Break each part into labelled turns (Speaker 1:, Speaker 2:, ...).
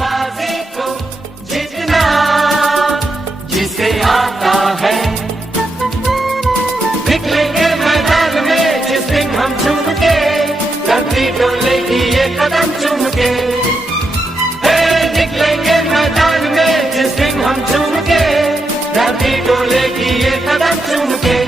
Speaker 1: बाजी को जितना जिसे आता है। निकलेंगे मैदान में, जिस दिन हम चुम के धरती डोलेगी ये कदम चुम के
Speaker 2: निकलेंगे मैदान में, जिस दिन हम झुम के धरती डोलेगी ये कदम चुम के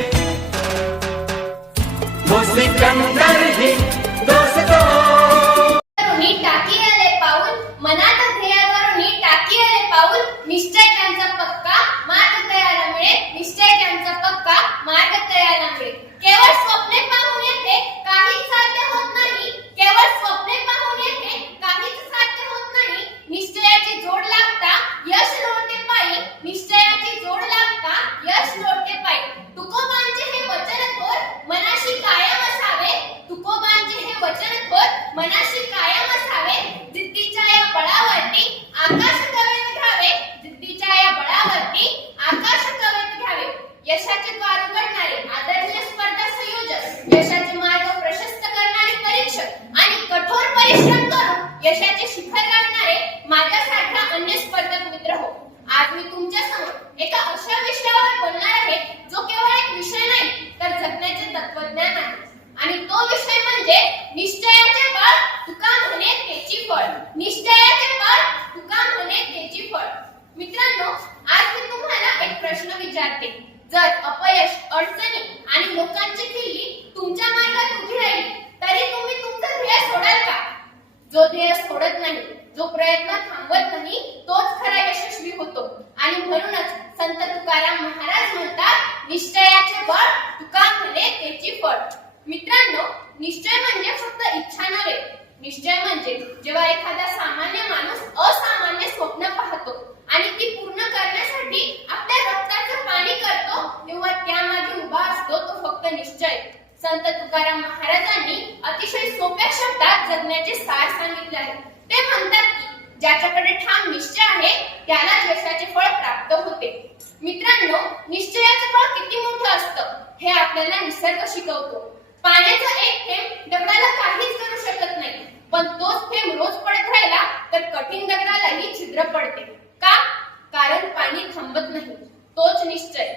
Speaker 2: यशाचे द्वार उघडणारे आदरणीय स्पर्धा संयोजक यशाचे मार्ग प्रशस्त करणारे परीक्षक आणि कठोर परिश्रम करून यशाचे शिखर गाठणारे माझ्यासारखा अन्य स्पर्धक मित्र हो आज मी तुमच्यासमोर एका अशा विषयावर बोलणार आहे जो केवळ एक विषय नाही तर जगण्याचे तत्वज्ञान आहे आणि तो विषय म्हणजे निश्चयाचे बळ तुका म्हणे त्याची फळ निश्चयाचे बळ तुका म्हणे त्याची फळ मित्रांनो आज मी तुम्हाला एक प्रश्न विचारते जर अपयश अडचणी आणि लोकांची किल्ली तुमच्या मार्गात उभी राहिली तरी तुम्ही तुमचं ध्येय सोडाल का जो ध्येय सोडत नाही जो प्रयत्न थांबवत नाही तोच खरा यशस्वी होतो आणि म्हणूनच संत तुकाराम महाराज म्हणतात निश्चयाचे बळ तुका म्हणे त्याची फळ मित्रांनो निश्चय म्हणजे फक्त इच्छा नव्हे. निश्चय म्हणजे जेव्हा एखादा सामान्य माणूस असामान्य स्वप्न पाहतो आणि ती पूर्ण करण्यासाठी आपल्या रक्ताचं पाणी करतो तेव्हा त्यामागे उभा असतो तो फक्त निश्चय. संत तुकाराम महाराजांनी अतिशय सोप्या शब्दात जगण्याचे सार सांगितले आहे. ते म्हणतात की ज्याच्याकडे ठाम निश्चय आहे त्याला यशाचे फळ प्राप्त होते. मित्रांनो निश्चयाचे फळ किती मोठं असतं हे आपल्याला निसर्ग शिकवतो. पाण्याचा एक थेंब दगडाला काहीच करू शकत नाही. पण तोच थेंब रोज पडत राहिला तर कठीण दगडालाही छिद्र पडते. का? कारण पाणी थांबत नाही. तोच निश्चय.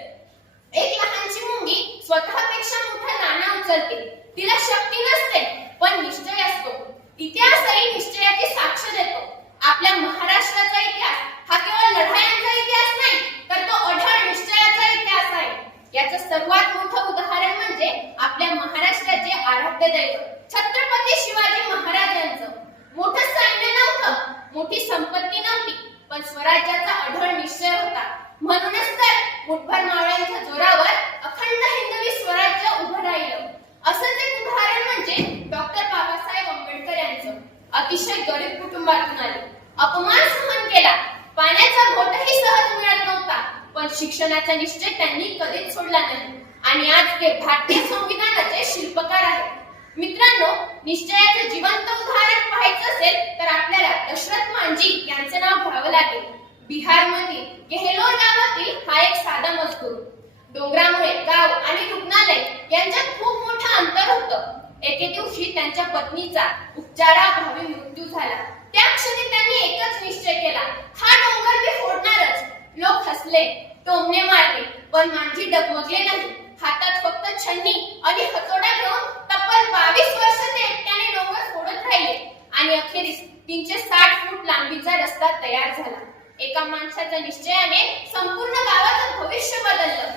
Speaker 2: एक लहानशी मुंगी स्वतःपेक्षा मोठा नाना उचलते. तिला शक्ती नसते पण निश्चय असतो. इतिहासही निश्चयाची साक्ष देतो. आपल्या महाराष्ट्राचा इतिहास हा केवळ लढायांचा इतिहास नाही तर तो अढळ निश्चयाचा इतिहास आहे याचं सर्वात मोठं उदाहरण म्हणजे आपल्या महाराष्ट्राचे आराध्य दैवत छत्रपती शिवाजी महाराज यांचं मोठं सैन्य नव्हतं मोठी संपत्ती नव्हती पण स्वराज्याचा अढळ निश्चय होता म्हणूनच तर मुठभर मावळ्यांच्या जोरावर अखंड हिंदवी स्वराज्य उभं राहिलं असंच एक उदाहरण म्हणजे डॉक्टर बाबासाहेब आंबेडकर यांचं अतिशय गरीब कुटुंबातून आले. अपमान सहन केला. पाण्याचा घोटही सहज मिळत नव्हता. पण शिक्षणाचा निश्चय त्यांनी कधीच सोडला नाही. आणि आज ते भारतीय संविधानाचे शिल्पकार आहेत. मित्रांनो निश्चयाचे जिवंत उदाहरण पाहायचं असेल तर आपल्याला दशरथ मांझी यांचे नाव घ्यावं लागेल. बिहार मधील गेहलोर गावातील हा एक साधा मजकूर. डोंगरामुळे गाव आणि रुग्णालय यांच्यात खूप मोठं अंतर होतं एके दिवशी त्यांच्या पत्नीचा उपचाराभावी मृत्यू झाला. त्या क्षणी त्यांनी एकच निश्चय केला. हा डोंगर मी फोडणारच. लोक हसले टोमणे मारले पण मांजी डगमगले नाही. हातात फक्त छन्नी आणि हतोडा घेऊन तब्बल बावीस वर्ष ते एकट्याने डोंगर फोडत राहिले आणि अखेरीस तीनशे साठ फूट लांबीचा रस्ता तयार झाला. एका माणसाच्या निश्चयाने संपूर्ण गावाचं भविष्य बदललं.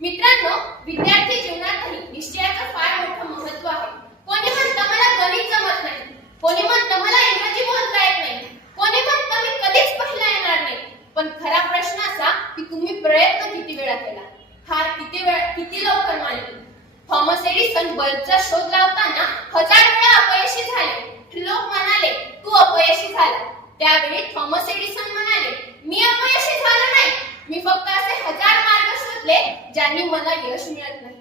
Speaker 2: मित्रांनो विद्यार्थी जीवनातही निश्चयाचं फार मोठं महत्त्व आहे कोणी म्हणतं मला गणित जमत नाही. कोणी म्हणतं मला इंग्रजी बोलता येत नाही. कोणी म्हणतं मी कधीच पहिला येणार नाही. पण खरा प्रश्न असा की तुम्ही प्रयत्न किती वेळा केला? हार किती वेळ किती लवकर मानली थॉमस एडिसन बल्बचा शोध लावताना हजार वेळा अपयशी झाले. लोक म्हणाले तू अपयशी झाला. त्यावेळी थॉमस एडिसन म्हणाले मी अपयशी झालो नाही. मी फक्त असे हजार मार्ग शोधले ज्यांनी मला यश मिळत नाही.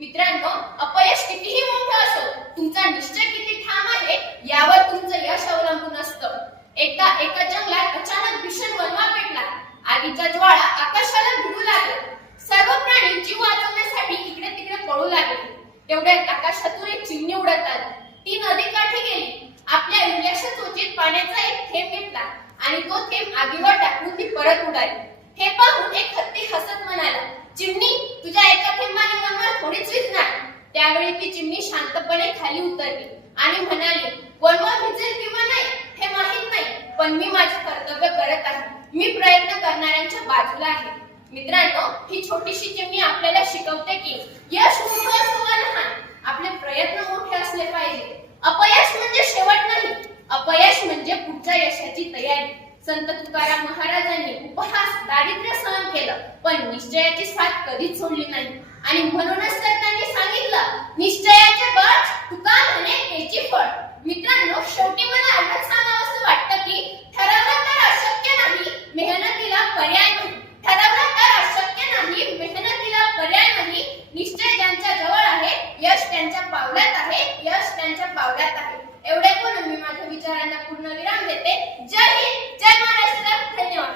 Speaker 2: मित्रांनो अपयश कितीही मोठं असो तुमचा निश्चय किती ठाम आहे यावर तुमचं यश अवलंबून असतं. एकदा एका जंगलात अचानक भीषण वनवा पेटला. आगीचा ज्वाळा आकाशाला भिडू लागला. सर्व प्राणी जीव वाचवण्यासाठी इकडे तिकडे पळू लागले. तेवढ्यात आकाशातून एक चिमणी उडत आली ती नदी काठी गेली. आपल्या इंग्लिश चोचीत पाण्याचा एक थेंब घेतला आणि तो थेंब आगीवर टाकून ती परत उडाली. हे पाहून एक हत्ती हसत म्हणाला चिमणी तुझ्या एका थेंबाने मनवर थोडीच विझणार त्यावेळी ती चिमणी शांतपणे खाली उतरली आणि म्हणाली वन भिजेल किंवा नाही हे माहीत नाही पण मी माझे कर्तव्य करत आहे. मी प्रयत्न करणाऱ्यांच्या बाजूला आहे. मित्रांनो ही छोटीशी चिमणी आपल्याला शिकवते की यश मोठं असो लहान आपले प्रयत्न मोठे असले पाहिजे. अपयश म्हणजे शेवट नाही अपयश म्हणजे पुढच्या यशाची तयारी. संत तुकाराम महाराज पण निश्चयाची साथ कधीच सोडली नाही. आणि म्हणूनच तर त्यांनी सांगितलं निश्चयाचे बळ तुका म्हणे त्याची फळ. मित्रांनो शेवटी मला आठवत सांगा असं वाटतं की ठरवलं तर अशक्य नाही मेहनतीला पर्याय नाही. ठरवलं तर अशक्य नाही मेहनतीला पर्याय नाही. निश्चय ज्यांच्या जवळ आहे यश त्यांच्या पावलात आहे यश त्यांच्या पावलात आहे. एवढे पण मी माझ्या विचारांना पूर्ण विराम देते. जय हिंद जय महाराष्ट्र. धन्यवाद.